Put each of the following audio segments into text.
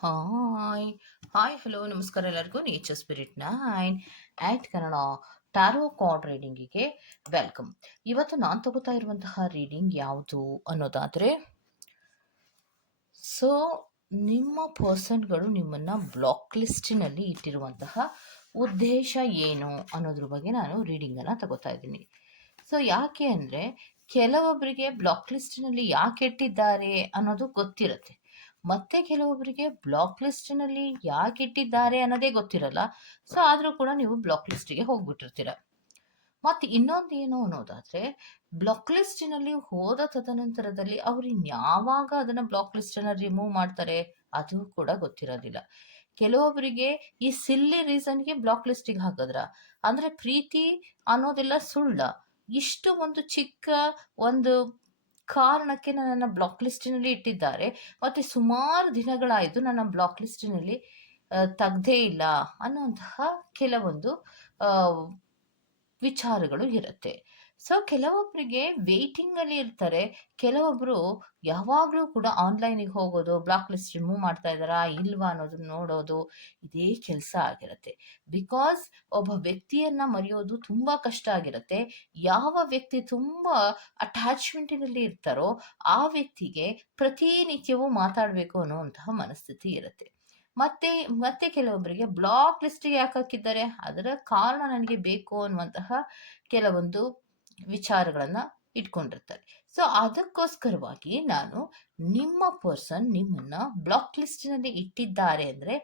Hi hi hello ನಮಸ್ಕಾರ ಎಲ್ಲರಿಗೂ. Nature spirit nine at Kannada tarot card ರೀಡಿಂಗಿಗೆ welcome ಇವತ್ತು ನಾನು ತಗೋತಾ ಇರುವಂತಹ ರೀಡಿಂಗ್ ಯಾವುದು ಅನ್ನೋದಾದರೆ ಸೊ ನಿಮ್ಮ ಪರ್ಸನ್ಗಳು ನಿಮ್ಮನ್ನು ಬ್ಲಾಕ್ ಲಿಸ್ಟಿನಲ್ಲಿ ಇಟ್ಟಿರುವಂತಹ ಉದ್ದೇಶ ಏನು ಅನ್ನೋದ್ರ ಬಗ್ಗೆ ನಾನು ರೀಡಿಂಗನ್ನು ತಗೋತಾ ಇದ್ದೀನಿ. ಸೊ ಯಾಕೆ ಅಂದರೆ ಕೆಲವೊಬ್ಬರಿಗೆ ಬ್ಲಾಕ್ ಲಿಸ್ಟಿನಲ್ಲಿ ಯಾಕೆ ಇಟ್ಟಿದ್ದಾರೆ ಅನ್ನೋದು ಗೊತ್ತಿರುತ್ತೆ. ಮತ್ತೆ ಕೆಲವೊಬ್ಬರಿಗೆ ಬ್ಲಾಕ್ ಲಿಸ್ಟಿನಲ್ಲಿ ಯಾಕೆ ಇಟ್ಟಿದ್ದಾರೆ ಅನ್ನೋದೇ ಗೊತ್ತಿರಲ್ಲ. ಸೊ ಆದರೂ ಕೂಡ ನೀವು ಬ್ಲಾಕ್ ಲಿಸ್ಟಿಗೆ ಹೋಗ್ಬಿಟ್ಟಿರ್ತೀರ. ಮತ್ತು ಇನ್ನೊಂದು ಏನು ಅನ್ನೋದಾದರೆ ಬ್ಲಾಕ್ ಲಿಸ್ಟಿನಲ್ಲಿ ಹೋದ ತದನಂತರದಲ್ಲಿ ಅವ್ರು ಯಾವಾಗ ಅದನ್ನು ಬ್ಲಾಕ್ ಲಿಸ್ಟನ್ನು ರಿಮೂವ್ ಮಾಡ್ತಾರೆ ಅದು ಕೂಡ ಗೊತ್ತಿರೋದಿಲ್ಲ. ಕೆಲವೊಬ್ಬರಿಗೆ ಈ ಸಿಲ್ಲಿ ರೀಸನ್ಗೆ ಬ್ಲಾಕ್ ಲಿಸ್ಟಿಗೆ ಹಾಕಿದ್ರ, ಅಂದರೆ ಪ್ರೀತಿ ಅನ್ನೋದೆಲ್ಲ ಸುಳ್ಳ. ಇಷ್ಟು ಒಂದು ಚಿಕ್ಕ ಒಂದು ಕಾರಣಕ್ಕೆ ನನ್ನನ್ನು ಬ್ಲಾಕ್ ಲಿಸ್ಟಿನಲ್ಲಿ ಇಟ್ಟಿದ್ದಾರೆ. ಮತ್ತು ಸುಮಾರು ದಿನಗಳಾಯಿತು ನನ್ನ ಬ್ಲಾಕ್ ಲಿಸ್ಟಿನಲ್ಲಿ ತೆಗ್ದೇ ಇಲ್ಲ ಅನ್ನುವಂತಹ ಕೆಲವೊಂದು ವಿಚಾರಗಳು ಇರುತ್ತೆ. ಸೊ ಕೆಲವೊಬ್ಬರಿಗೆ ವೇಟಿಂಗಲ್ಲಿ ಇರ್ತಾರೆ. ಕೆಲವೊಬ್ಬರು ಯಾವಾಗಲೂ ಕೂಡ ಆನ್ಲೈನಿಗೆ ಹೋಗೋದು ಬ್ಲಾಕ್ ಲಿಸ್ಟ್ ರಿಮೂವ್ ಮಾಡ್ತಾ ಇದ್ದಾರಾ, ಇಲ್ವಾ ಅನ್ನೋದನ್ನ ನೋಡೋದು, ಇದೇ ಕೆಲಸ ಆಗಿರುತ್ತೆ. ಬಿಕಾಸ್ ಒಬ್ಬ ವ್ಯಕ್ತಿಯನ್ನು ಮರೆಯೋದು ತುಂಬ ಕಷ್ಟ ಆಗಿರುತ್ತೆ. ಯಾವ ವ್ಯಕ್ತಿ ತುಂಬ ಅಟ್ಯಾಚ್ಮೆಂಟಿನಲ್ಲಿ ಇರ್ತಾರೋ, ಆ ವ್ಯಕ್ತಿಗೆ ಪ್ರತಿನಿತ್ಯವೂ ಮಾತಾಡಬೇಕು ಅನ್ನುವಂತಹ ಮನಸ್ಥಿತಿ ಇರುತ್ತೆ. ಮತ್ತೆ ಮತ್ತೆ ಕೆಲವೊಬ್ಬರಿಗೆ ಬ್ಲಾಕ್ ಲಿಸ್ಟಿಗೆ ಯಾಕೆ ಹಾಕಿದ್ದಾರೆ? ಅದರ ಕಾರಣ ನನಗೆ ಬೇಕು ಅನ್ನುವಂತಹ ಕೆಲವೊಂದು ವಿಚಾರಗಳನ್ನು ಇಟ್ಕೊಂಡಿರ್ತಾರೆ. ಸೊ ಅದಕ್ಕೋಸ್ಕರವಾಗಿ ನಾನು ನಿಮ್ಮ ಪರ್ಸನ್ ನಿಮ್ಮನ್ನು ಬ್ಲಾಕ್ ಲಿಸ್ಟಿನಲ್ಲಿ ಇಟ್ಟಿದ್ದಾರೆ ಅಂದರೆ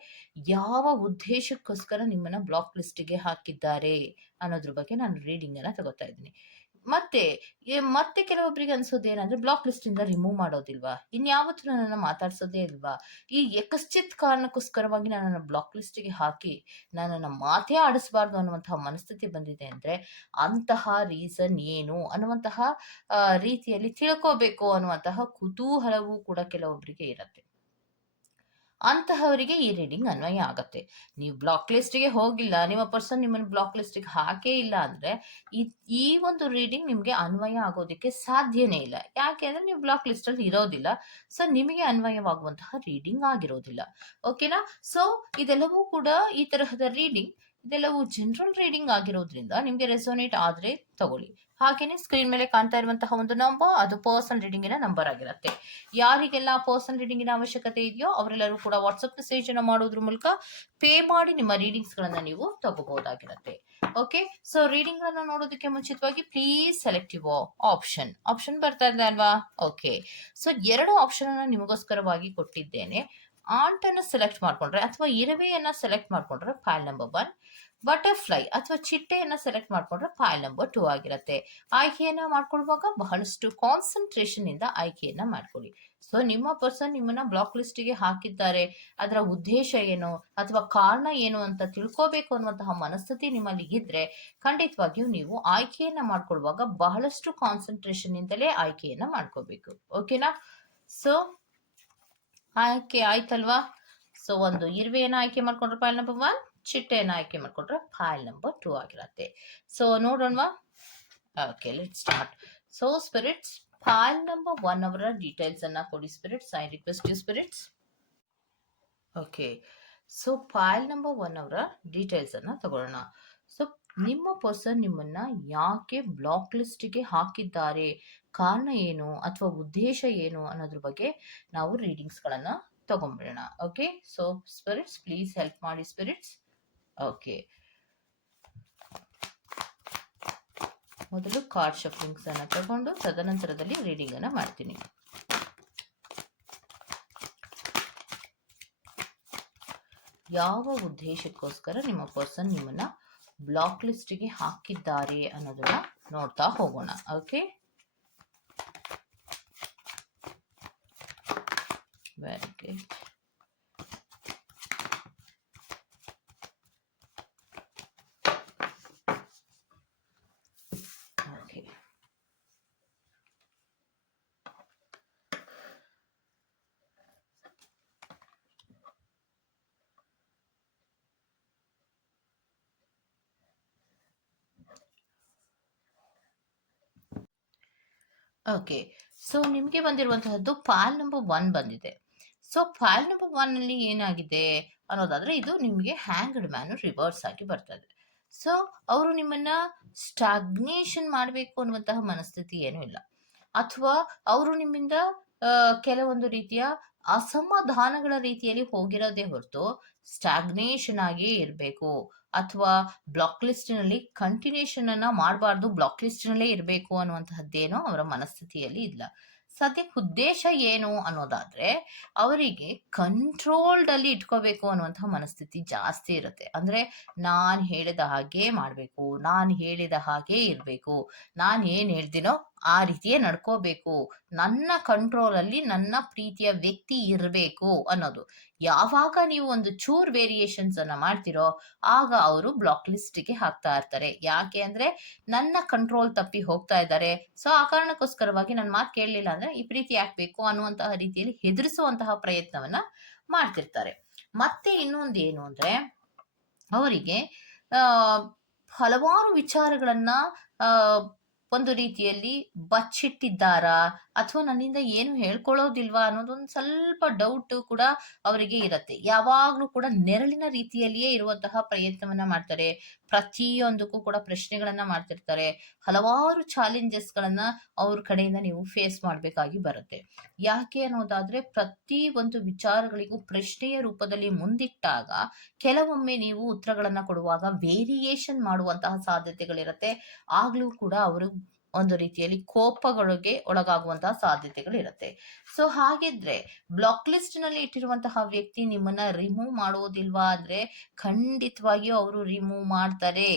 ಯಾವ ಉದ್ದೇಶಕ್ಕೋಸ್ಕರ ನಿಮ್ಮನ್ನು ಬ್ಲಾಕ್ ಲಿಸ್ಟಿಗೆ ಹಾಕಿದ್ದಾರೆ ಅನ್ನೋದ್ರ ಬಗ್ಗೆ ನಾನು ರೀಡಿಂಗನ್ನು ತಗೋತಾ ಇದ್ದೀನಿ. ಮತ್ತೆ ಮತ್ತೆ ಕೆಲವೊಬ್ಬರಿಗೆ ಅನ್ಸೋದು ಏನಂದ್ರೆ ಬ್ಲಾಕ್ ಲಿಸ್ಟ್ ಇಂದ ರಿಮೂವ್ ಮಾಡೋದಿಲ್ವಾ? ಇನ್ಯಾವತ್ತೂ ನನ್ನನ್ನು ಮಾತಾಡ್ಸೋದೇ ಇಲ್ವಾ? ಈ ಯಕಶ್ಚಿತ್ ಕಾರಣಕ್ಕೋಸ್ಕರವಾಗಿ ನನ್ನನ್ನು ಬ್ಲಾಕ್ ಲಿಸ್ಟಿಗೆ ಹಾಕಿ ನನ್ನನ್ನು ಮಾತೇ ಆಡಿಸಬಾರ್ದು ಅನ್ನುವಂತಹ ಮನಸ್ಥಿತಿ ಬಂದಿದೆ ಅಂದ್ರೆ ಅಂತಹ ರೀಸನ್ ಏನು ಅನ್ನುವಂತಹ ರೀತಿಯಲ್ಲಿ ತಿಳ್ಕೋಬೇಕು ಅನ್ನುವಂತಹ ಕುತೂಹಲವೂ ಕೂಡ ಕೆಲವೊಬ್ಬರಿಗೆ ಇರುತ್ತೆ. ಅಂತಹವರಿಗೆ ಈ ರೀಡಿಂಗ್ ಅನ್ವಯ ಆಗುತ್ತೆ. ನೀವು ಬ್ಲಾಕ್ ಲಿಸ್ಟಿಗೆ ಹೋಗಿಲ್ಲ, ನಿಮ್ಮ ಪರ್ಸನ್ ನಿಮ್ಮನ್ನು ಬ್ಲಾಕ್ ಲಿಸ್ಟಿಗೆ ಹಾಕೇ ಇಲ್ಲ ಅಂದರೆ ಈ ಒಂದು ರೀಡಿಂಗ್ ನಿಮಗೆ ಅನ್ವಯ ಆಗೋದಕ್ಕೆ ಸಾಧ್ಯನೇ ಇಲ್ಲ. ಯಾಕೆ ಅಂದರೆ ನೀವು ಬ್ಲಾಕ್ ಲಿಸ್ಟಲ್ಲಿ ಇರೋದಿಲ್ಲ, ಸೊ ನಿಮಗೆ ಅನ್ವಯವಾಗುವಂತಹ ರೀಡಿಂಗ್ ಆಗಿರೋದಿಲ್ಲ. ಓಕೆನಾ? ಸೊ ಇದೆಲ್ಲವೂ ಕೂಡ ಈ ತರಹದ ರೀಡಿಂಗ್ ಇದೆಲ್ಲವೂ ಜನರಲ್ ರೀಡಿಂಗ್ ಆಗಿರೋದ್ರಿಂದ ನಿಮಗೆ ರೆಸೋನೇಟ್ ಆದರೆ ತಗೊಳ್ಳಿ. ಹಾಗೇನೆ ಸ್ಕ್ರೀನ್ ಮೇಲೆ ಕಾಣ್ತಾ ಇರುವಂತಹ ಒಂದು ನಂಬರ್ ಅದು ಪರ್ಸನ್ ರೀಡಿಂಗಿನ ನಂಬರ್ ಆಗಿರುತ್ತೆ. ಯಾರಿಗೆಲ್ಲ ಪರ್ಸನ್ ರೀಡಿಂಗಿನ ಅವಶ್ಯಕತೆ ಇದೆಯೋ ಅವರೆಲ್ಲರೂ ಕೂಡ ವಾಟ್ಸಪ್ ಮೆಸೇಜ್ ಅನ್ನು ಮಾಡೋದ್ರ ಮೂಲಕ ಪೇ ಮಾಡಿ ನಿಮ್ಮ ರೀಡಿಂಗ್ಸ್ ಗಳನ್ನ ನೀವು ತಗೋಬಹುದಾಗಿರುತ್ತೆ. ಓಕೆ ಸೊ ರೀಡಿಂಗ್ ಅನ್ನ ನೋಡೋದಕ್ಕೆ ಮುಂಚಿತವಾಗಿ please select your option option ಬರ್ತಾ ಇದೆ ಅಲ್ವಾ? ಓಕೆ ಸೊ ಎರಡು ಆಪ್ಷನ್ ಅನ್ನು ನಿಮಗೋಸ್ಕರವಾಗಿ ಕೊಟ್ಟಿದ್ದೇನೆ. ಆಂಟನ್ನು ಸೆಲೆಕ್ಟ್ ಮಾಡಿಕೊಂಡ್ರೆ ಅಥವಾ ಇರವೆಯನ್ನು ಸೆಲೆಕ್ಟ್ ಮಾಡಿಕೊಂಡ್ರೆ ಫೈಲ್ ನಂಬರ್ ಒನ್ ಬಟರ್ಫ್ಲೈ ಅಥವಾ ಚಿಟ್ಟೆಯನ್ನು ಸೆಲೆಕ್ಟ್ ಮಾಡಿಕೊಂಡ್ರೆ ಫೈಲ್ ನಂಬರ್ ಟೂ ಆಗಿರುತ್ತೆ. ಆಯ್ಕೆಯನ್ನು ಮಾಡ್ಕೊಳ್ಳುವಾಗ ಬಹಳಷ್ಟು ಕಾನ್ಸಂಟ್ರೇಷನ್ ಇಂದ ಆಯ್ಕೆಯನ್ನ ಮಾಡ್ಕೊಳ್ಳಿ. ಸೊ ನಿಮ್ಮ ಪರ್ಸನ್ ನಿಮ್ಮನ್ನ ಬ್ಲಾಕ್ ಲಿಸ್ಟಿಗೆ ಹಾಕಿದ್ದಾರೆ. ಅದರ ಉದ್ದೇಶ ಏನು ಅಥವಾ ಕಾರಣ ಏನು ಅಂತ ತಿಳ್ಕೋಬೇಕು ಅನ್ನುವಂತಹ ಮನಸ್ಥಿತಿ ನಿಮ್ಮಲ್ಲಿ ಇದ್ರೆ ಖಂಡಿತವಾಗಿಯೂ ನೀವು ಆಯ್ಕೆಯನ್ನ ಮಾಡ್ಕೊಳ್ಳುವಾಗ ಬಹಳಷ್ಟು ಕಾನ್ಸಂಟ್ರೇಷನ್ ಇಂದಲೇ ಆಯ್ಕೆಯನ್ನ ಮಾಡ್ಕೋಬೇಕು. ಓಕೆನಾ ಸೊ ಆಯ್ಕೆ ಆಯ್ತಲ್ವಾ? ಸೊ ಒಂದು ಇರುವೆಯನ್ನು ಆಯ್ಕೆ ಮಾಡ್ಕೊಂಡ್ರೆ ಫೈಲ್ ನಂಬರ್ ಒನ್ ಚಿಟ್ಟೆಯನ್ನು ಆಯ್ಕೆ ಮಾಡ್ಕೊಂಡ್ರೆ ಫೈಲ್ ನಂಬರ್ ಟೂ ಆಗಿರುತ್ತೆ. So ನೋಡೋಣವಾ okay let start so spirits file number one ಅವರ ಡೀಟೇಲ್ಸ್ ಅನ್ನ ಕೊಡಿ spirits I request you spirits okay so file number one ಅವರ ಡೀಟೇಲ್ಸ್ ಅನ್ನ ತಗೊಳ್ಳೋಣ. ಸೊ ನಿಮ್ಮ ಪರ್ಸನ್ ನಿಮ್ಮನ್ನ ಯಾಕೆ ಬ್ಲಾಕ್ ಲಿಸ್ಟಿಗೆ ಹಾಕಿದ್ದಾರೆ? ಕಾರಣ ಏನು ಅಥವಾ ಉದ್ದೇಶ ಏನು ಅನ್ನೋದ್ರ ಬಗ್ಗೆ ನಾವು ರೀಡಿಂಗ್ಸ್ಗಳನ್ನು ತಗೊಂಡ್ಬಿಡೋಣ okay? So, spirits, please help ಮಾಡಿ ಸ್ಪಿರಿಟ್ಸ್. ಓಕೆ. ಮೊದಲು ಕಾರ್ಡ್ ಶಾಪಿಂಗ್ಸ್ ಅನ್ನು ತಗೊಂಡು ತದನಂತರದಲ್ಲಿ ರೀಡಿಂಗ್ ಅನ್ನ ಮಾಡ್ತೀನಿ. ಯಾವ ಉದ್ದೇಶಕ್ಕೋಸ್ಕರ ನಿಮ್ಮ ಪರ್ಸನ್ ನಿಮ್ಮನ್ನ ಬ್ಲಾಕ್ ಲಿಸ್ಟಿಗೆ ಹಾಕಿದ್ದಾರೆ ಅನ್ನೋದನ್ನ ನೋಡ್ತಾ ಹೋಗೋಣ. Okay very good okay so ನಿಮಗೆ ಬಂದಿರುವಂತಹದ್ದು ಫೈಲ್ ನಂಬರ್ ಒನ್ ಬಂದಿದೆ. ಸೊ ಫೈಲ್ ನಂಬರ್ ಒನ್ ಅಲ್ಲಿ ಏನಾಗಿದೆ ಅನ್ನೋದಾದ್ರೆ ಇದು ನಿಮಗೆ ಹ್ಯಾಂಗ್ಡ್ ಮ್ಯಾನ್ ರಿವರ್ಸ್ ಆಗಿ ಬರ್ತದೆ. ಸೊ ಅವರು ನಿಮ್ಮನ್ನ ಸ್ಟಾಗ್ನೇಷನ್ ಮಾಡಬೇಕು ಅನ್ನುವಂತಹ ಮನಸ್ಥಿತಿ ಏನೂ ಇಲ್ಲ. ಅಥವಾ ಅವರು ನಿಮ್ಮಿಂದ ಕೆಲವೊಂದು ರೀತಿಯ ಅಸಮಾಧಾನಗಳ ರೀತಿಯಲ್ಲಿ ಹೋಗಿರೋದೇ ಹೊರತು ಸ್ಟಾಗ್ನೇಷನ್ ಆಗಿ ಇರಬೇಕು. ಅಥವಾ ಬ್ಲಾಕ್ ಲಿಸ್ಟಿನಲ್ಲಿ ಕಂಟಿನ್ಯೂಷನ್ ಅನ್ನ ಮಾಡಬಾರ್ದು ಬ್ಲಾಕ್ ಲಿಸ್ಟಿನಲ್ಲೇ ಇರಬೇಕು ಅನ್ನುವಂತಹದ್ದೇನೋ ಅವರ ಮನಸ್ಥಿತಿಯಲ್ಲಿ ಇಲ್ಲ. ಸದ್ಯಕ್ಕೆ ಉದ್ದೇಶ ಏನು ಅನ್ನೋದಾದ್ರೆ, ಅವರಿಗೆ ಕಂಟ್ರೋಲ್ಡ್ ಅಲ್ಲಿ ಇಟ್ಕೋಬೇಕು ಅನ್ನುವಂತಹ ಮನಸ್ಥಿತಿ ಜಾಸ್ತಿ ಇರುತ್ತೆ. ಅಂದ್ರೆ ನಾನ್ ಹೇಳಿದ ಹಾಗೆ ಮಾಡಬೇಕು, ನಾನ್ ಹೇಳಿದ ಹಾಗೆ ಇರಬೇಕು, ನಾನ್ ಏನ್ ಹೇಳ್ತೀನೋ ಆ ರೀತಿಯೇ ನಡ್ಕೋಬೇಕು. ನನ್ನ ಕಂಟ್ರೋಲ್ ಅಲ್ಲಿ ನನ್ನ ಪ್ರೀತಿಯ ವ್ಯಕ್ತಿ ಇರಬೇಕು ಅನ್ನೋದು. ಯಾವಾಗ ನೀವು ಒಂದು ಚೂರ್ ವೇರಿಯೇಷನ್ಸ್ ಅನ್ನ ಮಾಡ್ತಿರೋ, ಆಗ ಅವರು ಬ್ಲಾಕ್ ಲಿಸ್ಟ್ಗೆ ಹಾಕ್ತಾ ಇರ್ತಾರೆ. ಯಾಕೆ ಅಂದ್ರೆ ನನ್ನ ಕಂಟ್ರೋಲ್ ತಪ್ಪಿ ಹೋಗ್ತಾ ಇದ್ದಾರೆ. ಸೊ ಆ ಕಾರಣಕ್ಕೋಸ್ಕರವಾಗಿ ನನ್ನ ಮಾತು ಕೇಳಲಿಲ್ಲ ಅಂದ್ರೆ ಈ ಪ್ರೀತಿ ಹಾಕ್ಬೇಕು ಅನ್ನುವಂತಹ ರೀತಿಯಲ್ಲಿ ಹೆದರಿಸುವಂತಹ ಪ್ರಯತ್ನವನ್ನ ಮಾಡ್ತಿರ್ತಾರೆ. ಮತ್ತೆ ಇನ್ನೊಂದು ಏನು ಅಂದ್ರೆ, ಅವರಿಗೆ ಹಲವಾರು ವಿಚಾರಗಳನ್ನ ಒಂದು ರೀತಿಯಲ್ಲಿ ಬಚ್ಚಿಟ್ಟಿದ್ದಾರಾ ಅಥವಾ ನನ್ನಿಂದ ಏನು ಹೇಳ್ಕೊಳ್ಳೋದಿಲ್ವಾ ಅನ್ನೋದೊಂದು ಸ್ವಲ್ಪ ಡೌಟ್ ಕೂಡ ಅವರಿಗೆ ಇರತ್ತೆ. ಯಾವಾಗ್ಲೂ ಕೂಡ ನೆರಳಿನ ರೀತಿಯಲ್ಲಿಯೇ ಇರುವಂತಹ ಪ್ರಯತ್ನವನ್ನ ಮಾಡ್ತಾರೆ. ಪ್ರತಿಯೊಂದಕ್ಕೂ ಕೂಡ ಪ್ರಶ್ನೆಗಳನ್ನ ಮಾಡ್ತಿರ್ತಾರೆ. ಹಲವಾರು ಚಾಲೆಂಜಸ್ ಗಳನ್ನ ಅವ್ರ ಕಡೆಯಿಂದ ನೀವು ಫೇಸ್ ಮಾಡಬೇಕಾಗಿ ಬರುತ್ತೆ. ಯಾಕೆ ಅನ್ನೋದಾದ್ರೆ ಪ್ರತಿ ಒಂದು ವಿಚಾರಗಳಿಗೂ ಪ್ರಶ್ನೆಯ ರೂಪದಲ್ಲಿ ಮುಂದಿಟ್ಟಾಗ ಕೆಲವೊಮ್ಮೆ ನೀವು ಉತ್ತರಗಳನ್ನ ಕೊಡುವಾಗ ವೇರಿಯೇಷನ್ ಮಾಡುವಂತಹ ಸಾಧ್ಯತೆಗಳಿರುತ್ತೆ. ಆಗ್ಲೂ ಕೂಡ ಅವರು ಒಂದು ರೀತಿಯಲ್ಲಿ ಕೋಪಗಳಿಗೆ ಒಳಗಾಗುವಂತಹ ಸಾಧ್ಯತೆಗಳಿರುತ್ತೆ. ಸೊ ಹಾಗಿದ್ರೆ ಬ್ಲಾಕ್ ಲಿಸ್ಟ್ನಲ್ಲಿ ಇಟ್ಟಿರುವಂತಹ ವ್ಯಕ್ತಿ ನಿಮ್ಮನ್ನ ರಿಮೂವ್ ಮಾಡುವುದಿಲ್ವಾ ಅಂದ್ರೆ ಖಂಡಿತವಾಗಿಯೂ ಅವರು ರಿಮೂವ್ ಮಾಡ್ತಾರೆ.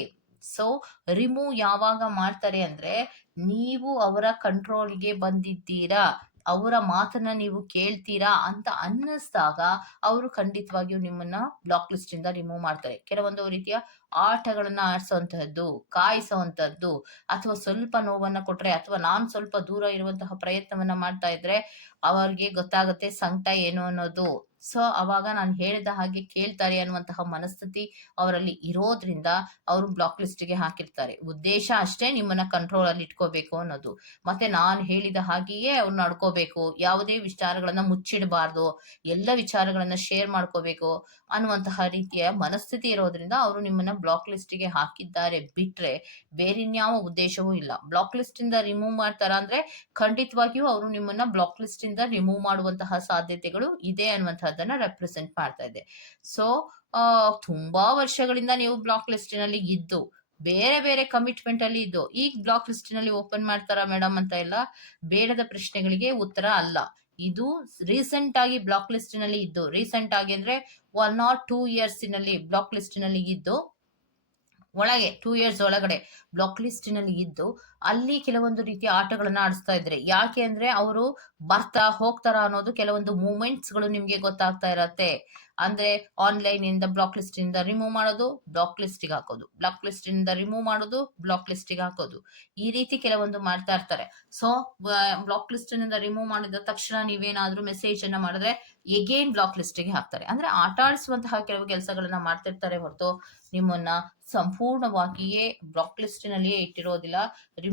ಸೊ ರಿಮೂವ್ ಯಾವಾಗ ಮಾಡ್ತಾರೆ ಅಂದ್ರೆ ನೀವು ಅವರ ಕಂಟ್ರೋಲ್ಗೆ ಬಂದಿದ್ದೀರಾ? ಅವರ ಮಾತನ್ನ ನೀವು ಕೇಳ್ತೀರಾ ಅಂತ ಅನ್ನಿಸ್ದಾಗ ಅವರು ಖಂಡಿತವಾಗಿಯೂ ನಿಮ್ಮನ್ನ ಬ್ಲಾಕ್ ಲಿಸ್ಟ್ ಇಂದ ರಿಮೂವ್ ಮಾಡ್ತಾರೆ. ಕೆಲವೊಂದು ರೀತಿಯ ಆಟಗಳನ್ನ ಆಡಿಸುವಂತಹದ್ದು ಕಾಯಿಸುವಂತಹದ್ದು ಅಥವಾ ಸ್ವಲ್ಪ ನೋವನ್ನ ಕೊಟ್ರೆ ಅಥವಾ ನಾನ್ ಸ್ವಲ್ಪ ದೂರ ಇರುವಂತಹ ಪ್ರಯತ್ನವನ್ನ ಮಾಡ್ತಾ ಇದ್ರೆ ಅವರಿಗೆ ಗೊತ್ತಾಗುತ್ತೆ ಸಂಕಟ ಏನು ಅನ್ನೋದು. ಸೊ, ಅವಾಗ ನಾನು ಹೇಳಿದ ಹಾಗೆ ಕೇಳ್ತಾರೆ ಅನ್ನುವಂತಹ ಮನಸ್ಥಿತಿ ಅವರಲ್ಲಿ ಇರೋದ್ರಿಂದ ಅವರು ಬ್ಲಾಕ್ ಲಿಸ್ಟ್ಗೆ ಹಾಕಿರ್ತಾರೆ. ಉದ್ದೇಶ ಅಷ್ಟೇ ನಿಮ್ಮನ್ನ ಕಂಟ್ರೋಲ್ ಅಲ್ಲಿ ಇಟ್ಕೋಬೇಕು ಅನ್ನೋದು. ಮತ್ತೆ ನಾನು ಹೇಳಿದ ಹಾಗೆಯೇ ಅವ್ರು ನಡ್ಕೋಬೇಕು ಯಾವುದೇ ವಿಚಾರಗಳನ್ನ ಮುಚ್ಚಿಡಬಾರ್ದು, ಎಲ್ಲ ವಿಚಾರಗಳನ್ನ ಶೇರ್ ಮಾಡ್ಕೋಬೇಕು ಅನ್ನುವಂತಹ ರೀತಿಯ ಮನಸ್ಥಿತಿ ಇರೋದ್ರಿಂದ ಅವರು ನಿಮ್ಮನ್ನ ಬ್ಲಾಕ್ ಲಿಸ್ಟ್ಗೆ ಹಾಕಿದ್ದಾರೆ ಬಿಟ್ರೆ ಬೇರಿನ್ಯಾವ ಉದ್ದೇಶವೂ ಇಲ್ಲ. ಬ್ಲಾಕ್ ಲಿಸ್ಟ್ ಇಂದ ರಿಮೂವ್ ಮಾಡ್ತಾರ ಅಂದ್ರೆ ಖಂಡಿತವಾಗಿಯೂ ಅವರು ನಿಮ್ಮನ್ನ ಬ್ಲಾಕ್ ಲಿಸ್ಟ್ ಇಂದ ರಿಮೂವ್ ಮಾಡುವಂತಹ ಸಾಧ್ಯತೆಗಳು ಇದೆ ಅನ್ನುವಂತಹದ್ದನ್ನ ರೆಪ್ರೆಸೆಂಟ್ ಮಾಡ್ತಾ ಇದೆ. ಸೊ ತುಂಬಾ ವರ್ಷಗಳಿಂದ ನೀವು ಬ್ಲಾಕ್ ಲಿಸ್ಟ್ನಲ್ಲಿ ಇದ್ದು, ಬೇರೆ ಬೇರೆ ಕಮಿಟ್ಮೆಂಟ್ ಅಲ್ಲಿ ಇದ್ದು, ಈಗ ಬ್ಲಾಕ್ ಲಿಸ್ಟಿನಲ್ಲಿ ಓಪನ್ ಮಾಡ್ತಾರಾ ಮೇಡಮ್ ಅಂತ ಎಲ್ಲ ಬೇಡದ ಪ್ರಶ್ನೆಗಳಿಗೆ ಉತ್ತರ ಅಲ್ಲ. ಇದು ರೀಸೆಂಟ್ ಆಗಿ ಬ್ಲಾಕ್ ಲಿಸ್ಟ್ನಲ್ಲಿ ಇದ್ದು ರೀಸೆಂಟ್ ಆಗಿ ಅಂದ್ರೆ ಒನ್ ಆರ್ ಟೂ ಇಯರ್ಸಿನಲ್ಲಿ ಬ್ಲಾಕ್ ಲಿಸ್ಟ್ನಲ್ಲಿ ಇದ್ದು, ಒಳಗೆ ಟೂ ಇಯರ್ಸ್ ಒಳಗಡೆ ಬ್ಲಾಕ್ ಲಿಸ್ಟ್ನಲ್ಲಿ ಇದ್ದು ಅಲ್ಲಿ ಕೆಲವೊಂದು ರೀತಿಯ ಆಟಗಳನ್ನ ಆಡಿಸ್ತಾ ಇದ್ರೆ. ಯಾಕೆ ಅಂದ್ರೆ ಅವರು ಬರ್ತಾ ಹೋಗ್ತಾರ ಅನ್ನೋದು ಕೆಲವೊಂದು ಮೂಮೆಂಟ್ಸ್ಗಳು ನಿಮ್ಗೆ ಗೊತ್ತಾಗ್ತಾ ಇರತ್ತೆ. ಅಂದ್ರೆ ಆನ್ಲೈನ್ ಇಂದ ಬ್ಲಾಕ್ ಲಿಸ್ಟ್ ಇಂದ ರಿಮೂವ್ ಮಾಡೋದು, ಬ್ಲಾಕ್ ಲಿಸ್ಟಿಗೆ ಹಾಕೋದು. ಬ್ಲಾಕ್ ಲಿಸ್ಟ್ ಇಂದ ರಿಮೂವ್ ಮಾಡೋದು, ಬ್ಲಾಕ್ ಲಿಸ್ಟಿಗೆ ಹಾಕೋದು. ಈ ರೀತಿ ಕೆಲವೊಂದು ಮಾಡ್ತಾ ಇರ್ತಾರೆ. ಸೊ ಬ್ಲಾಕ್ ಲಿಸ್ಟ್ನಿಂದ ರಿಮೂವ್ ಮಾಡಿದ ತಕ್ಷಣ ನೀವೇನಾದ್ರೂ ಮೆಸೇಜ್ ಅನ್ನ ಮಾಡಿದ್ರೆ ಎಗೇನ್ ಬ್ಲಾಕ್ ಲಿಸ್ಟಿಗೆ ಹಾಕ್ತಾರೆ. ಅಂದ್ರೆ ಆಟ ಆಡಿಸುವಂತಹ ಕೆಲವು ಕೆಲಸಗಳನ್ನ ಮಾಡ್ತಿರ್ತಾರೆ ಹೊರತು ನಿಮ್ಮನ್ನ ಸಂಪೂರ್ಣವಾಗಿಯೇ ಬ್ಲಾಕ್ ಲಿಸ್ಟಿನಲ್ಲಿಯೇ ಇಟ್ಟಿರೋದಿಲ್ಲ.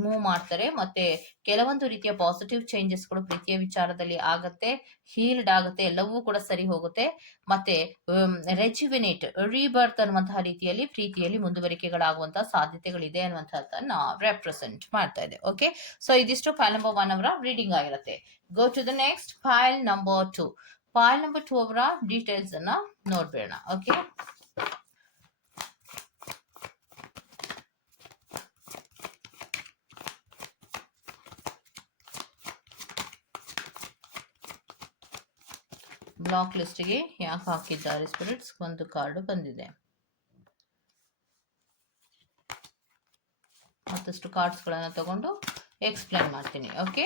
ರಿಮೂವ್ ಮಾಡ್ತಾರೆ. ಮತ್ತೆ ಕೆಲವೊಂದು ರೀತಿಯ ಪಾಸಿಟಿವ್ ಚೇಂಜಸ್ಗಳು ಪ್ರೀತಿಯ ವಿಚಾರದಲ್ಲಿ ಆಗುತ್ತೆ ಹೀಲ್ಡ್ ಆಗುತ್ತೆ, ಎಲ್ಲವೂ ಕೂಡ ಸರಿ ಹೋಗುತ್ತೆ. ಮತ್ತೆ ರೆಜಿವಿನೇಟ್ ರೀಬರ್ತ್ ಅನ್ನುವಂತಹ ರೀತಿಯಲ್ಲಿ ಪ್ರೀತಿಯಲ್ಲಿ ಮುಂದುವರಿಕೆಗಳಾಗುವಂತಹ ಸಾಧ್ಯತೆಗಳಿದೆ ಅನ್ನುವಂಥದ್ದನ್ನ ರೆಪ್ರೆಸೆಂಟ್ ಮಾಡ್ತಾ ಇದೆ ಓಕೆ ಸೊ ಇದಿಷ್ಟು ಫೈಲ್ ನಂಬರ್ ಒನ್ ಅವರ ರೀಡಿಂಗ್ ಆಗಿರುತ್ತೆ. Go to the next file number two file number two ಅವರ ಡೀಟೇಲ್ಸ್ ಅನ್ನ ನೋಡ್ಬೇಡ ಓಕೆ ಬ್ಲಾಕ್ ಲಿಸ್ಟ್ಗೆ ಯಾಕೆ ಹಾಕಿದ್ದಾರೆ ಸ್ಪಿರಿಟ್ಸ್ ಒಂದು ಕಾರ್ಡ್ ಬಂದಿದೆ. ಮತ್ತಷ್ಟು ಕಾರ್ಡ್ಸ್ಗಳನ್ನು ತಗೊಂಡು ಎಕ್ಸ್ಪ್ಲೇನ್ ಮಾಡ್ತೀನಿ ಓಕೆ?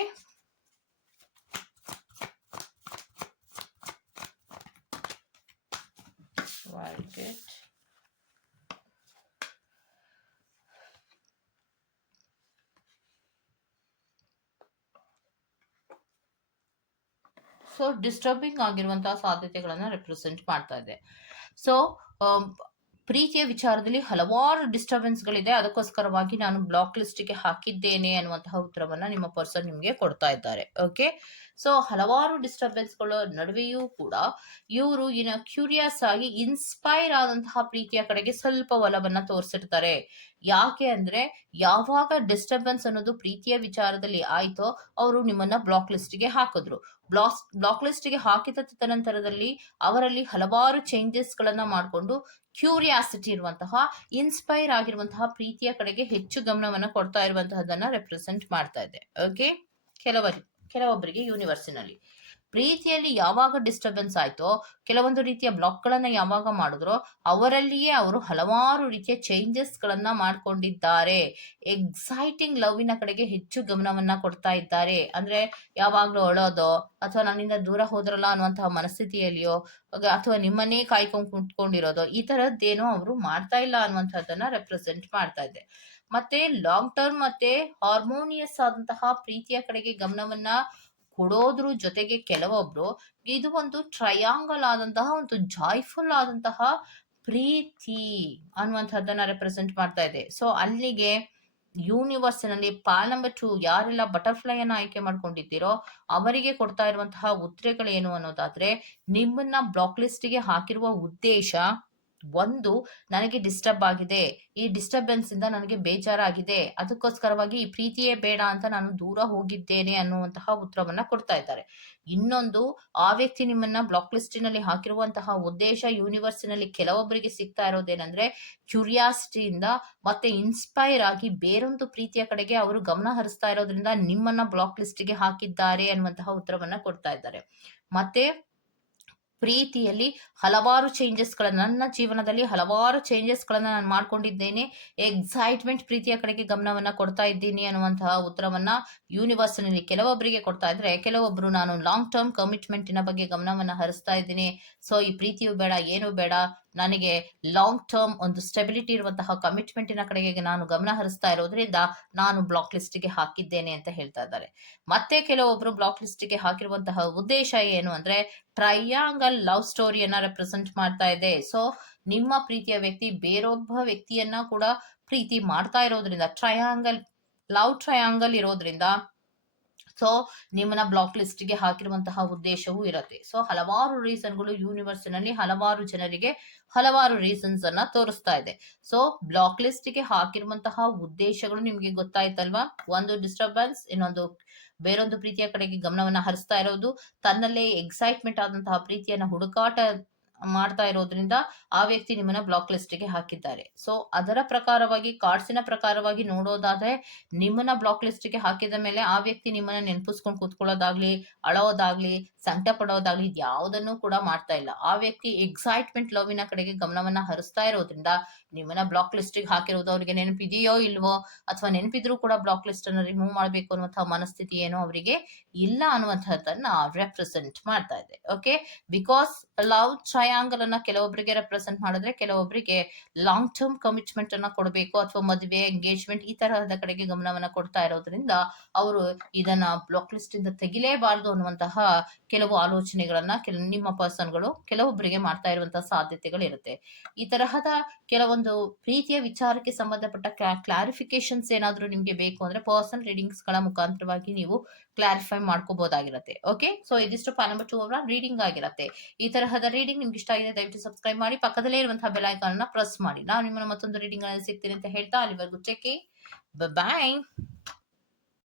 ಸೊ ಡಿಸ್ಟರ್ಬಿಂಗ್ ಆಗಿರುವಂತಹ ಸಾಧ್ಯತೆಗಳನ್ನ ರೆಪ್ರೆಸೆಂಟ್ ಮಾಡ್ತಾ ಇದೆ. ಸೊ ಪ್ರೀತಿಯ ವಿಚಾರದಲ್ಲಿ ಹಲವಾರು ಡಿಸ್ಟರ್ಬೆನ್ಸ್ಗಳಿದೆ ಅದಕ್ಕೋಸ್ಕರವಾಗಿ ನಾನು ಬ್ಲಾಕ್ ಲಿಸ್ಟ್ಗೆ ಹಾಕಿದ್ದೇನೆ ಅನ್ನುವಂತಹ ಉತ್ತರವನ್ನ ನಿಮ್ಮ ಪರ್ಸನ್ ನಿಮಗೆ ಕೊಡ್ತಾ ಇದ್ದಾರೆ. ಓಕೆ ಸೊ ಹಲವಾರು ಡಿಸ್ಟರ್ಬೆನ್ಸ್ಗಳ ನಡುವೆಯೂ ಕೂಡ ಇವರು ಇನ್ನ ಕ್ಯೂರಿಯಸ್ ಆಗಿ ಇನ್ಸ್ಪೈರ್ ಆದಂತಹ ಪ್ರೀತಿಯ ಕಡೆಗೆ ಸ್ವಲ್ಪ ಒಲವನ್ನ ತೋರಿಸಿರ್ತಾರೆ. ಯಾಕೆ ಅಂದ್ರೆ ಯಾವಾಗ ಡಿಸ್ಟರ್ಬೆನ್ಸ್ ಅನ್ನೋದು ಪ್ರೀತಿಯ ವಿಚಾರದಲ್ಲಿ ಆಯ್ತೋ, ಅವರು ನಿಮ್ಮನ್ನ ಬ್ಲಾಕ್ ಲಿಸ್ಟ್ಗೆ ಹಾಕಿದ್ರು. ಬ್ಲಾಕ್ ಬ್ಲಾಕ್ ಲಿಸ್ಟ್ಗೆ ಹಾಕಿದ ತದನಂತರದಲ್ಲಿ ಅವರಲ್ಲಿ ಹಲವಾರು ಚೇಂಜಸ್ ಗಳನ್ನ ಮಾಡಿಕೊಂಡು ಕ್ಯೂರಿಯಾಸಿಟಿ ಇರುವಂತಹ, ಇನ್ಸ್ಪೈರ್ ಆಗಿರುವಂತಹ ಪ್ರೀತಿಯ ಕಡೆಗೆ ಹೆಚ್ಚು ಗಮನವನ್ನ ಕೊಡ್ತಾ ಇರುವಂತಹದನ್ನ ರೆಪ್ರೆಸೆಂಟ್ ಮಾಡ್ತಾ ಇದೆ. ಓಕೆ ಕೆಲವರಿ, ಕೆಲವೊಬ್ಬರಿಗೆ ಯೂನಿವರ್ಸಿನಲ್ಲಿ ಪ್ರೀತಿಯಲ್ಲಿ ಯಾವಾಗ ಡಿಸ್ಟರ್ಬೆನ್ಸ್ ಆಯ್ತೋ, ಕೆಲವೊಂದು ರೀತಿಯ ಬ್ಲಾಕ್ ಗಳನ್ನ ಯಾವಾಗ ಮಾಡಿದ್ರೋ, ಅವರಲ್ಲಿಯೇ ಅವರು ಹಲವಾರು ರೀತಿಯ ಚೇಂಜಸ್ ಗಳನ್ನ ಮಾಡ್ಕೊಂಡಿದ್ದಾರೆ. ಎಕ್ಸೈಟಿಂಗ್ ಲವ್ವಿನ ಕಡೆಗೆ ಹೆಚ್ಚು ಗಮನವನ್ನ ಕೊಡ್ತಾ ಇದ್ದಾರೆ. ಅಂದ್ರೆ ಯಾವಾಗ್ಲೂ ಅಳೋದೋ, ಅಥವಾ ನನ್ನಿಂದ ದೂರ ಹೋದ್ರಲ್ಲ ಅನ್ನುವಂತಹ ಮನಸ್ಥಿತಿಯಲ್ಲಿಯೋ, ಅಥವಾ ನಿಮ್ಮನ್ನೇ ಕಾಯ್ಕೊಂಡು ಕುಂತ್ಕೊಂಡಿರೋದು, ಈ ತರದ್ದೇನೋ ಅವರು ಮಾಡ್ತಾ ಇಲ್ಲ ಅನ್ನುವಂಥದ್ದನ್ನ ರೆಪ್ರೆಸೆಂಟ್ ಮಾಡ್ತಾ ಇದೆ. ಮತ್ತೆ ಲಾಂಗ್ ಟರ್ಮ್ ಮತ್ತೆ ಹಾರ್ಮೋನಿಯಸ್ ಆದಂತಹ ಪ್ರೀತಿಯ ಕಡೆಗೆ ಗಮನವನ್ನ ಕೊಡೋದ್ರ ಜೊತೆಗೆ ಕೆಲವೊಬ್ರು ಇದು ಒಂದು ಟ್ರಯಾಂಗಲ್ ಆದಂತಹ, ಒಂದು ಜಾಯ್ಫುಲ್ ಆದಂತಹ ಪ್ರೀತಿ ಅನ್ನುವಂಥದ್ದನ್ನ ರೆಪ್ರೆಸೆಂಟ್ ಮಾಡ್ತಾ ಇದೆ. ಸೊ ಅಲ್ಲಿಗೆ ಯೂನಿವರ್ಸ್ನಲ್ಲಿ ಪಾಲ್ ನಂಬರ್ ಟು ಯಾರೆಲ್ಲ ಬಟರ್ಫ್ಲೈ ಅನ್ನ ಆಯ್ಕೆ ಮಾಡ್ಕೊಂಡಿದ್ದೀರೋ, ಅವರಿಗೆ ಕೊಡ್ತಾ ಇರುವಂತಹ ಉತ್ತರಗಳೇನು ಅನ್ನೋದಾದ್ರೆ, ನಿಮ್ಮನ್ನ ಬ್ಲಾಕ್ ಲಿಸ್ಟ್ಗೆ ಹಾಕಿರುವ ಉದ್ದೇಶ ಒಂದು ನನಗೆ ಡಿಸ್ಟರ್ಬ್ ಆಗಿದೆ. ಈ ಡಿಸ್ಟರ್ಬೆನ್ಸ್ ಇಂದ ನನಗೆ ಬೇಜಾರಾಗಿದೆ. ಅದಕ್ಕೋಸ್ಕರವಾಗಿ ಈ ಪ್ರೀತಿಯೇ ಬೇಡ ಅಂತ ನಾನು ದೂರ ಹೋಗಿದ್ದೇನೆ ಅನ್ನುವಂತಹ ಉತ್ತರವನ್ನ ಕೊಡ್ತಾ ಇದ್ದಾರೆ. ಇನ್ನೊಂದು, ಆ ವ್ಯಕ್ತಿ ನಿಮ್ಮನ್ನ ಬ್ಲಾಕ್ ಲಿಸ್ಟಿನಲ್ಲಿ ಹಾಕಿರುವಂತಹ ಉದ್ದೇಶ ಯೂನಿವರ್ಸಿನಲ್ಲಿ ಕೆಲವೊಬ್ಬರಿಗೆ ಸಿಗ್ತಾ ಇರೋದೇನಂದ್ರೆ ಕ್ಯೂರಿಯಾಸಿಟಿಯಿಂದ ಮತ್ತೆ ಇನ್ಸ್ಪೈರ್ ಆಗಿ ಬೇರೊಂದು ಪ್ರೀತಿಯ ಕಡೆಗೆ ಅವರು ಗಮನ ಹರಿಸ್ತಾ ಇರೋದ್ರಿಂದ ನಿಮ್ಮನ್ನ ಬ್ಲಾಕ್ ಲಿಸ್ಟ್ಗೆ ಹಾಕಿದ್ದಾರೆ ಅನ್ನುವಂತಹ ಉತ್ತರವನ್ನ ಕೊಡ್ತಾ ಇದ್ದಾರೆ. ಮತ್ತೆ ಪ್ರೀತಿಯಲ್ಲಿ ಹಲವಾರು ಚೇಂಜಸ್ ಗಳನ್ನ ನನ್ನ ಜೀವನದಲ್ಲಿ ಹಲವಾರು ಚೇಂಜಸ್ಗಳನ್ನು ನಾನು ಮಾಡ್ಕೊಂಡಿದ್ದೇನೆ. ಎಕ್ಸೈಟ್ಮೆಂಟ್ ಪ್ರೀತಿಯ ಕಡೆಗೆ ಗಮನವನ್ನ ಕೊಡ್ತಾ ಇದ್ದೀನಿ ಅನ್ನುವಂತಹ ಉತ್ತರವನ್ನು ಯೂನಿವರ್ಸ್ನಲ್ಲಿ ಕೆಲವೊಬ್ಬರಿಗೆ ಕೊಡ್ತಾ ಇದ್ರೆ, ಕೆಲವೊಬ್ರು ನಾನು ಲಾಂಗ್ ಟರ್ಮ್ ಕಮಿಟ್ಮೆಂಟಿನ ಬಗ್ಗೆ ಗಮನವನ್ನ ಹರಿಸ್ತಾ ಇದ್ದೀನಿ. ಸೊ ಈ ಪ್ರೀತಿಯು ಬೇಡ, ಏನು ಬೇಡ. ನನಗೆ ಲಾಂಗ್ ಟರ್ಮ್ ಒಂದು ಸ್ಟೆಬಿಲಿಟಿ ಇರುವಂತಹ ಕಮಿಟ್ಮೆಂಟಿನ ಕಡೆಗೆ ನಾನು ಗಮನ ಹರಿಸ್ತಾ ಇರೋದ್ರಿಂದ ನಾನು ಬ್ಲಾಕ್ ಲಿಸ್ಟ್ಗೆ ಹಾಕಿದ್ದೇನೆ ಅಂತ ಹೇಳ್ತಾ ಇದ್ದಾರೆ. ಮತ್ತೆ ಕೆಲವೊಬ್ರು ಬ್ಲಾಕ್ ಲಿಸ್ಟ್ಗೆ ಹಾಕಿರುವಂತಹ ಉದ್ದೇಶ ಏನು ಅಂದ್ರೆ ಟ್ರೈಯಾಂಗಲ್ ಲವ್ ಸ್ಟೋರಿಯನ್ನ ರೆಪ್ರೆಸೆಂಟ್ ಮಾಡ್ತಾ ಇದೆ. ಸೊ ನಿಮ್ಮ ಪ್ರೀತಿಯ ವ್ಯಕ್ತಿ ಬೇರೊಬ್ಬ ವ್ಯಕ್ತಿಯನ್ನ ಕೂಡ ಪ್ರೀತಿ ಮಾಡ್ತಾ ಇರೋದ್ರಿಂದ ಟ್ರಯಾಂಗಲ್ ಲವ್ ಟ್ರಯಾಂಗಲ್ ಇರೋದ್ರಿಂದ ಸೊ ನಿಮ್ಮನ್ನ ಬ್ಲಾಕ್ ಲಿಸ್ಟ್ಗೆ ಹಾಕಿರುವಂತಹ ಉದ್ದೇಶವೂ ಇರುತ್ತೆ. ಸೊ ಹಲವಾರು ರೀಸನ್ಗಳು ರೀಸನ್ಗಳು ಯೂನಿವರ್ಸ್ನಲ್ಲಿ ಹಲವಾರು ಜನರಿಗೆ ಹಲವಾರು ರೀಸನ್ಸ್ ಅನ್ನ ತೋರಿಸ್ತಾ ಇದೆ. ಸೊ ಬ್ಲಾಕ್ ಲಿಸ್ಟ್ಗೆ ಹಾಕಿರುವಂತಹ ಉದ್ದೇಶಗಳು ನಿಮ್ಗೆ ಗೊತ್ತಾಯ್ತಲ್ವಾ? ಒಂದು ಡಿಸ್ಟರ್ಬೆನ್ಸ್ ಇನ್ನೊಂದು ಬೇರೊಂದು ಪ್ರೀತಿಯ ಕಡೆಗೆ ಗಮನವನ್ನ ಹರಿಸ್ತಾ ಇರೋದು, ತನ್ನಲ್ಲೇ ಎಕ್ಸೈಟ್ಮೆಂಟ್ ಆದಂತಹ ಪ್ರೀತಿಯನ್ನ ಹುಡುಕಾಟ ಮಾಡ್ತಾ ಇರೋದ್ರಿಂದ ಆ ವ್ಯಕ್ತಿ ನಿಮ್ಮನ್ನ ಬ್ಲಾಕ್ ಲಿಸ್ಟ್ಗೆ ಹಾಕಿದ್ದಾರೆ. ಸೊ ಅದರ ಪ್ರಕಾರವಾಗಿ ಕಾರ್ಡ್ಸಿನ ಪ್ರಕಾರವಾಗಿ ನೋಡೋದಾದ್ರೆ, ನಿಮ್ಮನ್ನ ಬ್ಲಾಕ್ ಲಿಸ್ಟ್ಗೆ ಹಾಕಿದ ಮೇಲೆ ಆ ವ್ಯಕ್ತಿ ನಿಮ್ಮನ್ನ ನೆನಪಿಸ್ಕೊಂಡು ಕೂತ್ಕೊಳ್ಳೋದಾಗ್ಲಿ, ಅಳೋದಾಗ್ಲಿ ಸಂಕಟ ಪಡೋದಾಗ್ಲಿ ಯಾವುದನ್ನು ಕೂಡ ಮಾಡ್ತಾ ಇಲ್ಲ. ಆ ವ್ಯಕ್ತಿ ಎಕ್ಸೈಟ್ಮೆಂಟ್ ಲವ್ವಿನ ಕಡೆಗೆ ಗಮನವನ್ನ ಹರಿಸ್ತಾ ಇರೋದ್ರಿಂದ ನಿಮ್ಮನ್ನ ಬ್ಲಾಕ್ ಲಿಸ್ಟ್ಗೆ ಹಾಕಿರೋದು ಅವರಿಗೆ ನೆನಪಿದೆಯೋ ಇಲ್ವೋ, ಅಥವಾ ನೆನಪಿದ್ರೂ ಕೂಡ ಬ್ಲಾಕ್ ಲಿಸ್ಟ್ ಅನ್ನ ರಿಮೂವ್ ಮಾಡಬೇಕು ಅನ್ನುವಂತಹ ಮನಸ್ಥಿತಿ ಏನೋ ಅವರಿಗೆ ಇಲ್ಲ ಅನ್ನುವಂಥದ್ದನ್ನ ರೆಪ್ರೆಸೆಂಟ್ ಮಾಡ್ತಾ ಇದೆ. ಓಕೆ ಬಿಕಾಸ್ ಲವ್ ಟ್ರಯಾಂಗಲ್ ಅನ್ನ ಕೆಲವೊಬ್ಬರಿಗೆ ರೆಪ್ರೆಸೆಂಟ್ ಮಾಡಿದ್ರೆ ಕೆಲವೊಬ್ಬರಿಗೆ ಲಾಂಗ್ ಟರ್ಮ್ ಕಮಿಟ್ಮೆಂಟ್ ಅನ್ನ ಕೊಡಬೇಕು ಅಥವಾ ಮದುವೆ ಎಂಗೇಜ್ಮೆಂಟ್ ಈ ತರಹದ ಕಡೆಗೆ ಗಮನವನ್ನ ಕೊಡ್ತಾ ಇರೋದ್ರಿಂದ ಅವರು ಇದನ್ನ ಬ್ಲಾಕ್ ಲಿಸ್ಟ್ ಇಂದ ತೆಗಿಲೇಬಾರದು ಅನ್ನುವಂತಹ ಕೆಲವು ಆಲೋಚನೆಗಳನ್ನ ಕೆಲ, ನಿಮ್ಮ ಪರ್ಸನ್ಗಳು ಕೆಲವೊಬ್ಬರಿಗೆ ಮಾಡ್ತಾ ಇರುವಂತಹ ಸಾಧ್ಯತೆಗಳು ಇರುತ್ತೆ. ಈ ತರಹದ ಕೆಲವೊಂದು ಪ್ರೀತಿಯ ವಿಚಾರಕ್ಕೆ ಸಂಬಂಧಪಟ್ಟ ಕ್ಲಾರಿಫಿಕೇಶನ್ಸ್ ಏನಾದರೂ ನಿಮ್ಗೆ ಬೇಕು ಅಂದ್ರೆ ಪರ್ಸನ್ ರೀಡಿಂಗ್ಸ್ಗಳ ಮುಖಾಂತರವಾಗಿ ನೀವು ಕ್ಲಾರಿಫೈ ಮಾಡ್ಕೋಬಹುದಾಗಿರುತ್ತೆ ಓಕೆ ಸೊ ಇದಿಷ್ಟು ಪಾನ್ ನಂಬರ್ ಟೂ ಅವರ ರೀಡಿಂಗ್ ಆಗಿರುತ್ತೆ. ಈ ತರಹದ ರೀಡಿಂಗ್ ಇಷ್ಟ ಆಗಿದೆ, ದಯವಿಟ್ಟು ಸಬ್ಸ್ಕ್ರೈಬ್ ಮಾಡಿ, ಪಕ್ಕದಲ್ಲೇ ಇರುವಂತಹ ಬೆಲ್ ಐಕಾನ್ ಅನ್ನ ಪ್ರೆಸ್ ಮಾಡಿ. ನಾವು ನಿಮ್ಮನ್ನ ಮತ್ತೊಂದು ರೀಡಿಂಗ್ ಸಿಗ್ತೀನಿ ಅಂತ ಹೇಳ್ತಾ ಅಲ್ಲಿವರೆಗೂ ಚೆಕ್ ಬಾಯ್